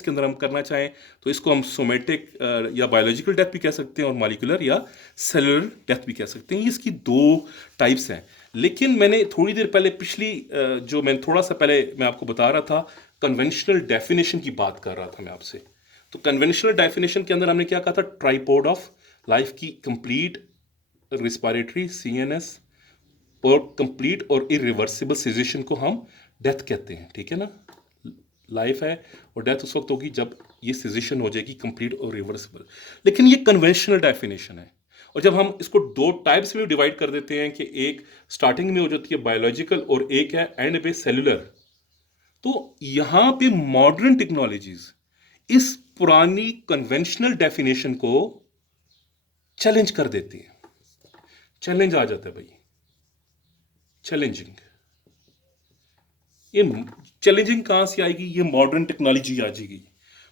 के अंदर हम करना चाहें तो इसको हम सोमेटिक या बायोलॉजिकल डेथ भी कह सकते हैं और मॉलिक्यूलर या सेलुलर डेथ भी कह सकते हैं। इसकी दो टाइप्स हैं। लेकिन मैंने थोड़ी देर पहले पिछली जो मैं थोड़ा सा पहले मैं आपको बता रहा था, कन्वेंशनल डेफिनेशन की बात कर रहा था मैं आपसे। तो कन्वेंशनल डेफिनेशन के अंदर हमने क्या कहा था, ट्राइपोड ऑफ लाइफ की कंप्लीट रिस्पायरेटरी सीएनएस और कंप्लीट और इरिवर्सिबल सिजेशन को हम डेथ कहते हैं। ठीक है ना, लाइफ है और डेथ उस वक्त होगी जब ये सिजेशन हो जाएगी कंप्लीट और रिवर्सिबल। लेकिन ये कन्वेंशनल डेफिनेशन है। और जब हम इसको दो टाइप्स में डिवाइड कर देते हैं कि एक स्टार्टिंग में हो जाती है बायोलॉजिकल और एक है एंड पे सेलुलर, तो यहां पे मॉडर्न टेक्नोलॉजीज इस पुरानी कन्वेंशनल डेफिनेशन को चैलेंज कर देती है। चैलेंज आ जाता है भाई, चैलेंजिंग। ये चैलेंजिंग कहां से आएगी, ये मॉडर्न टेक्नोलॉजी आ जाएगी,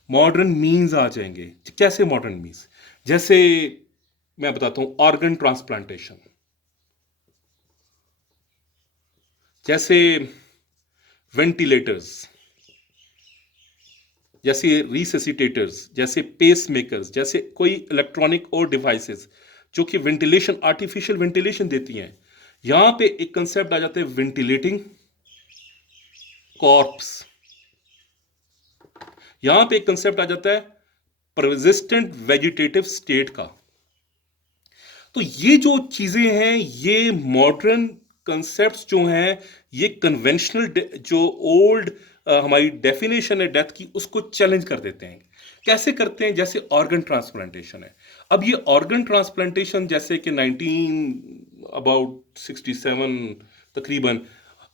मॉडर्न मीन्स आ जाएंगे। कैसे मॉडर्न मीन्स? जैसे मैं बताता हूं, ऑर्गन ट्रांसप्लांटेशन, जैसे वेंटिलेटर्स, जैसे रिससिटेटर्स, जैसे पेस मेकर्स, जैसे कोई इलेक्ट्रॉनिक और डिवाइसेस जो कि वेंटिलेशन, आर्टिफिशियल वेंटिलेशन देती हैं। यहां पे एक कंसेप्ट आ जाता है वेंटिलेटिंग कॉर्प्स। यहां पे एक कंसेप्ट आ जाता है परसिस्टेंट वेजिटेटिव स्टेट का। तो ये जो चीजें हैं, ये मॉडर्न कंसेप्ट्स जो हैं, ये कन्वेंशनल जो ओल्ड हमारी डेफिनेशन है डेथ की, उसको चैलेंज कर देते हैं। कैसे करते हैं? जैसे ऑर्गन ट्रांसप्लांटेशन है। अब ये ऑर्गन ट्रांसप्लांटेशन जैसे कि 1967 तकरीबन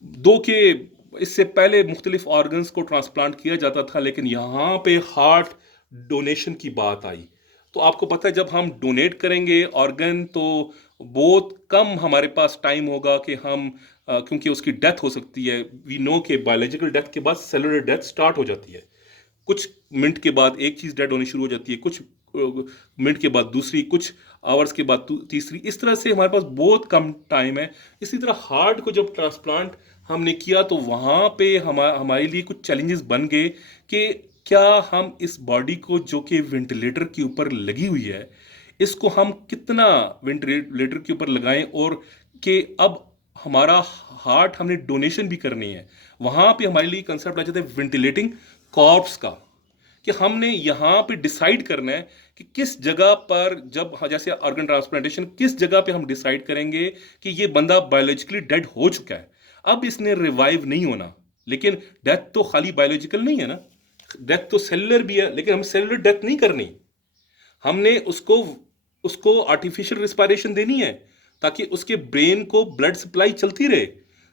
दो के, इससे पहले मुख्तलिफ ऑर्गन्स को ट्रांसप्लांट किया जाता था, लेकिन यहाँ पे हार्ट डोनेशन की बात आई। तो आपको पता है जब हम डोनेट करेंगे ऑर्गन तो बहुत कम हमारे पास टाइम होगा कि हम क्योंकि उसकी डेथ हो सकती है। वी नो के बायोलॉजिकल डेथ के बाद सेलुलर डेथ स्टार्ट हो जाती है। कुछ मिनट के बाद एक चीज़ डेड होनी शुरू हो जाती है, कुछ मिनट के बाद दूसरी, कुछ आवर्स के बाद तीसरी। इस तरह से हमारे पास बहुत कम टाइम है। इसी तरह हार्ट को जब ट्रांसप्लांट हमने किया तो वहाँ पे हमारे लिए कुछ चैलेंजेस बन गए कि क्या हम इस बॉडी को जो कि वेंटिलेटर के ऊपर लगी हुई है, इसको हम कितना वेंटिलेटर के ऊपर लगाएं, और कि अब हमारा हार्ट हमने डोनेशन भी करनी है। वहाँ पे हमारे लिए कंसेप्ट आ जाता है वेंटिलेटिंग कॉर्प्स का, कि हमने यहाँ पे डिसाइड करना है कि किस जगह पर, जब जैसे ऑर्गन ट्रांसप्लांटेशन, किस जगह पे हम डिसाइड करेंगे कि ये बंदा बायोलॉजिकली डेड हो चुका है, अब इसने रिवाइव नहीं होना। लेकिन डेथ तो खाली बायोलॉजिकल नहीं है ना, डेथ तो सेलुलर भी है, लेकिन हम सेलुलर डेथ नहीं करनी। हमने उसको उसको आर्टिफिशियल रिस्पायरेशन देनी है ताकि उसके ब्रेन को ब्लड सप्लाई चलती रहे,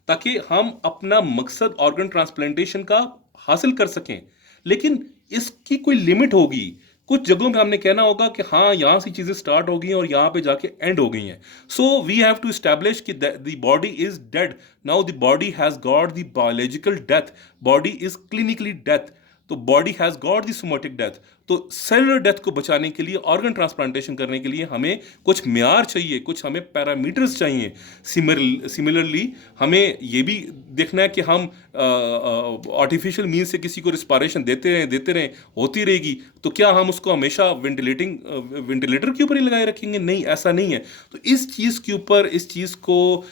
ताकि हम अपना मकसद ऑर्गन ट्रांसप्लांटेशन का हासिल कर सकें। लेकिन इसकी कोई लिमिट होगी। कुछ जगहों पे हमने कहना होगा कि हाँ, यहां से चीजें स्टार्ट हो गई हैं और यहां पे जाके एंड हो गई हैं। So we have to establish कि the body is dead now, the body has got the biological death, body is clinically death, तो body has got the somatic death. तो सेलुलर डेथ को बचाने के लिए, ऑर्गन ट्रांसप्लांटेशन करने के लिए हमें कुछ म्यार चाहिए, कुछ हमें पैरामीटर्स चाहिए। सिमिलरली हमें ये भी देखना है कि हम आर्टिफिशियल मीन से किसी को रिस्पायरेशन देते रहें, होती रहेगी, तो क्या हम उसको हमेशा वेंटिलेटर के ऊपर ही लगाए रखेंगे? नहीं, ऐसा नहीं है। तो इस चीज़ के ऊपर, इस चीज़ को